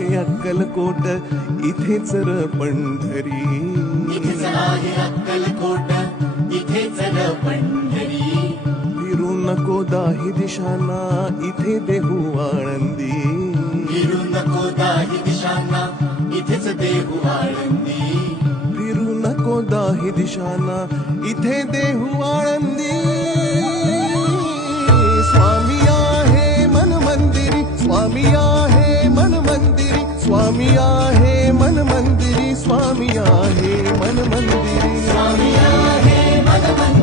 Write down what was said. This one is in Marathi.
आहे अक्कलकोट, इथेच र पंढरी. इथेच आहे अक्कलकोट, इथेच र पंढरी. फिरू नको दाही दिशांना, इथे देहू आळंदी. फिरू नको दाही दिशांना, इथेच देहू आळंदी. फिरू नको दाही दिशांना, इथे देहू आळंदी. स्वामी आहे मन मंदिरी, स्वामी आहे मन मंदिरी, स्वामी आहे मन मंदिरी, स्वामी आहे मन मंदिरी. स्वामी आहे मन मंदिरी.